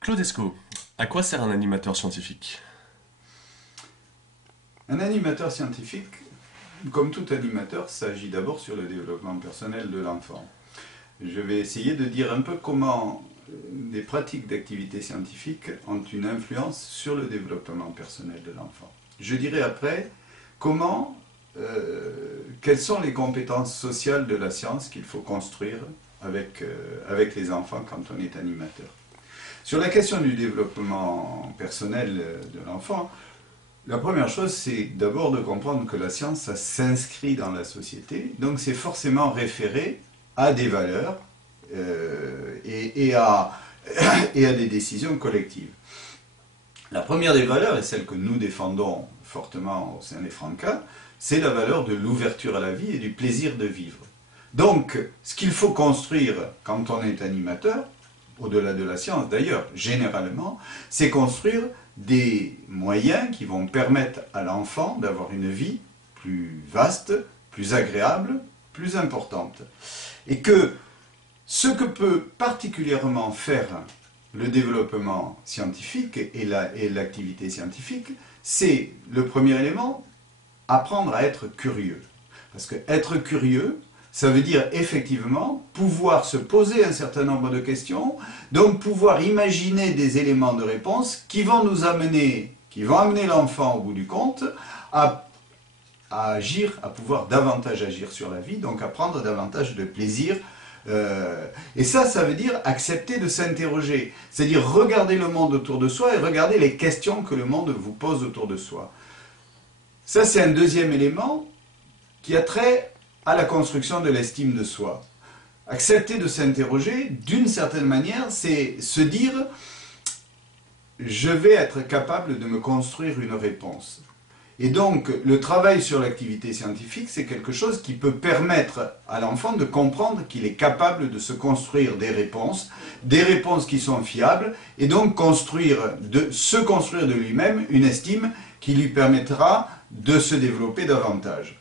Claudesco, à quoi sert un animateur scientifique? Un animateur scientifique, comme tout animateur, s'agit d'abord sur le développement personnel de l'enfant. Je vais essayer de dire un peu comment des pratiques d'activité scientifique ont une influence sur le développement personnel de l'enfant. Je dirai après quelles sont les compétences sociales de la science qu'il faut construire avec les enfants quand on est animateur. Sur la question du développement personnel de l'enfant, la première chose, c'est d'abord de comprendre que la science, ça s'inscrit dans la société, donc c'est forcément référé à des valeurs et à des décisions collectives. La première des valeurs, et celle que nous défendons fortement au sein des Francas, c'est la valeur de l'ouverture à la vie et du plaisir de vivre. Donc, ce qu'il faut construire quand on est animateur, au-delà de la science d'ailleurs, généralement, c'est construire des moyens qui vont permettre à l'enfant d'avoir une vie plus vaste, plus agréable, plus importante. Et que ce que peut particulièrement faire le développement scientifique et l'activité scientifique, c'est le premier élément, apprendre à être curieux. Parce que être curieux, ça veut dire effectivement pouvoir se poser un certain nombre de questions, donc pouvoir imaginer des éléments de réponse qui vont nous amener, qui vont amener l'enfant au bout du compte à agir, à pouvoir davantage agir sur la vie, donc à prendre davantage de plaisir. Et ça veut dire accepter de s'interroger, c'est-à-dire regarder le monde autour de soi et regarder les questions que le monde vous pose autour de soi. Ça, c'est un deuxième élément qui a trait à la construction de l'estime de soi. Accepter de s'interroger, d'une certaine manière, c'est se dire « je vais être capable de me construire une réponse ». Et donc, le travail sur l'activité scientifique, c'est quelque chose qui peut permettre à l'enfant de comprendre qu'il est capable de se construire des réponses qui sont fiables, et donc se construire de lui-même une estime qui lui permettra de se développer davantage.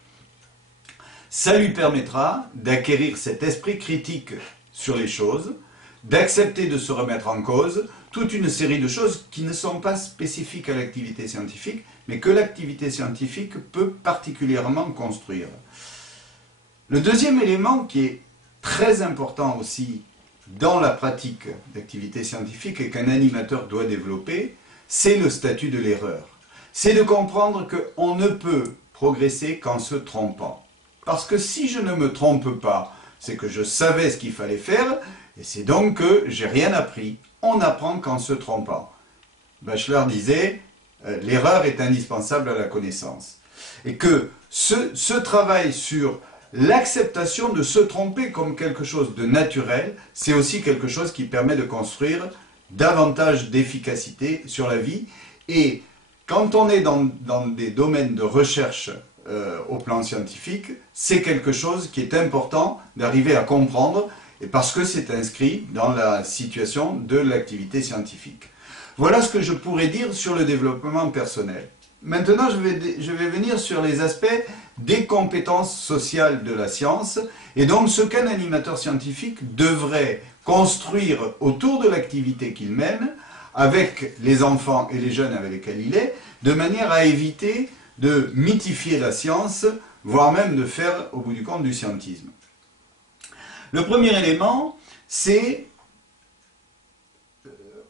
Ça lui permettra d'acquérir cet esprit critique sur les choses, d'accepter de se remettre en cause, toute une série de choses qui ne sont pas spécifiques à l'activité scientifique, mais que l'activité scientifique peut particulièrement construire. Le deuxième élément qui est très important aussi dans la pratique d'activité scientifique et qu'un animateur doit développer, c'est le statut de l'erreur. C'est de comprendre qu'on ne peut progresser qu'en se trompant. Parce que si je ne me trompe pas, c'est que je savais ce qu'il fallait faire, et c'est donc que j'ai rien appris. On n'apprend qu'en se trompant. Bachelard disait, l'erreur est indispensable à la connaissance. Et que ce travail sur l'acceptation de se tromper comme quelque chose de naturel, c'est aussi quelque chose qui permet de construire davantage d'efficacité sur la vie. Et quand on est dans des domaines de recherche au plan scientifique, c'est quelque chose qui est important d'arriver à comprendre, et parce que c'est inscrit dans la situation de l'activité scientifique. Voilà ce que je pourrais dire sur le développement personnel. Maintenant, je vais venir sur les aspects des compétences sociales de la science, et donc ce qu'un animateur scientifique devrait construire autour de l'activité qu'il mène, avec les enfants et les jeunes avec lesquels il est, de manière à éviter de mythifier la science, voire même de faire, au bout du compte, du scientisme. Le premier élément, c'est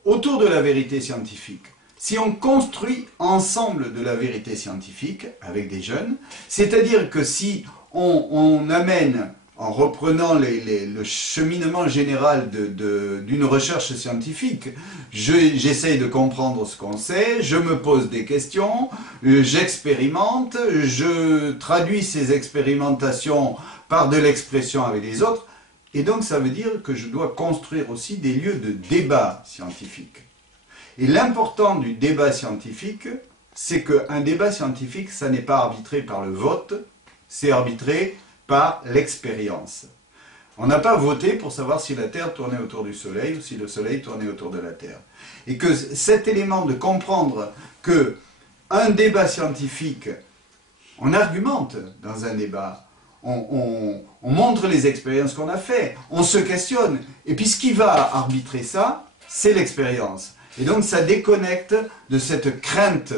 autour de la vérité scientifique. Si on construit ensemble de la vérité scientifique avec des jeunes, c'est-à-dire que si on amène, en reprenant le cheminement général d'une recherche scientifique, j'essaye de comprendre ce qu'on sait, je me pose des questions, j'expérimente, je traduis ces expérimentations par de l'expression avec les autres, et donc ça veut dire que je dois construire aussi des lieux de débat scientifique. Et l'important du débat scientifique, c'est qu'un débat scientifique, ça n'est pas arbitré par le vote, c'est arbitré par l'expérience. On n'a pas voté pour savoir si la Terre tournait autour du Soleil ou si le Soleil tournait autour de la Terre. Et que cet élément de comprendre qu'un débat scientifique, on argumente dans un débat, on montre les expériences qu'on a faites, on se questionne. Et puis ce qui va arbitrer ça, c'est l'expérience. Et donc ça déconnecte de cette crainte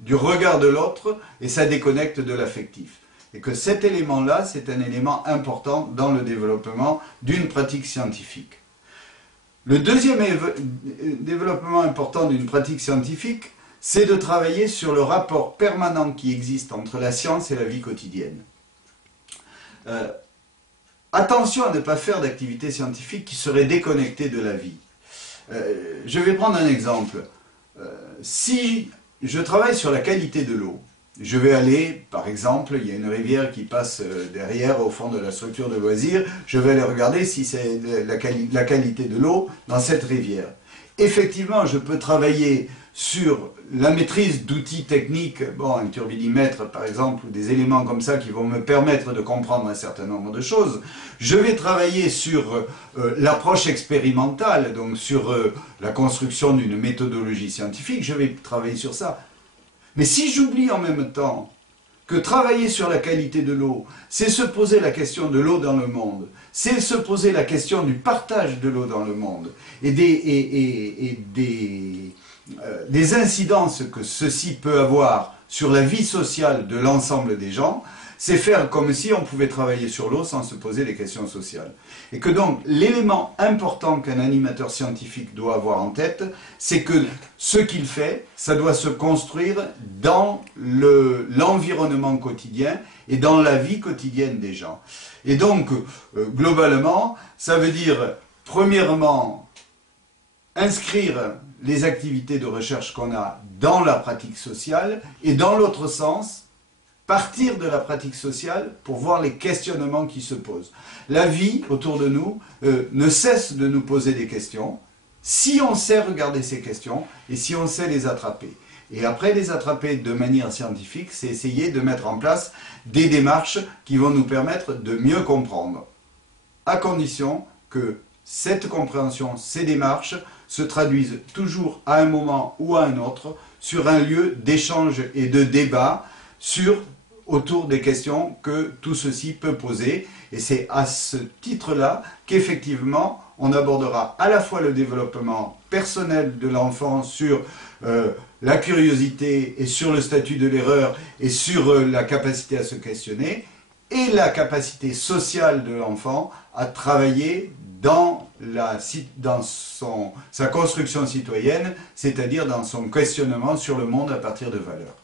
du regard de l'autre et ça déconnecte de l'affectif. Et que cet élément-là, c'est un élément important dans le développement d'une pratique scientifique. Le deuxième développement important d'une pratique scientifique, c'est de travailler sur le rapport permanent qui existe entre la science et la vie quotidienne. Attention à ne pas faire d'activités scientifiques qui seraient déconnectées de la vie. Je vais prendre un exemple. Si je travaille sur la qualité de l'eau, je vais aller, par exemple, il y a une rivière qui passe derrière au fond de la structure de loisirs, je vais aller regarder si c'est la qualité de l'eau dans cette rivière. Effectivement, je peux travailler sur la maîtrise d'outils techniques, bon, un turbidimètre par exemple, ou des éléments comme ça qui vont me permettre de comprendre un certain nombre de choses. Je vais travailler sur l'approche expérimentale, donc sur la construction d'une méthodologie scientifique, je vais travailler sur ça. Mais si j'oublie en même temps que travailler sur la qualité de l'eau, c'est se poser la question de l'eau dans le monde, c'est se poser la question du partage de l'eau dans le monde, et des incidences que ceci peut avoir sur la vie sociale de l'ensemble des gens, c'est faire comme si on pouvait travailler sur l'eau sans se poser des questions sociales. Et que donc, l'élément important qu'un animateur scientifique doit avoir en tête, c'est que ce qu'il fait, ça doit se construire dans l'environnement quotidien et dans la vie quotidienne des gens. Et donc, globalement, ça veut dire, premièrement, inscrire les activités de recherche qu'on a dans la pratique sociale, et dans l'autre sens, partir de la pratique sociale pour voir les questionnements qui se posent. La vie autour de nous ne cesse de nous poser des questions, si on sait regarder ces questions et si on sait les attraper. Et après les attraper de manière scientifique, c'est essayer de mettre en place des démarches qui vont nous permettre de mieux comprendre, à condition que cette compréhension, ces démarches, se traduisent toujours à un moment ou à un autre sur un lieu d'échange et de débat autour des questions que tout ceci peut poser. Et c'est à ce titre-là qu'effectivement, on abordera à la fois le développement personnel de l'enfant sur la curiosité et sur le statut de l'erreur et sur la capacité à se questionner, et la capacité sociale de l'enfant à travailler dans sa construction citoyenne, c'est-à-dire dans son questionnement sur le monde à partir de valeurs.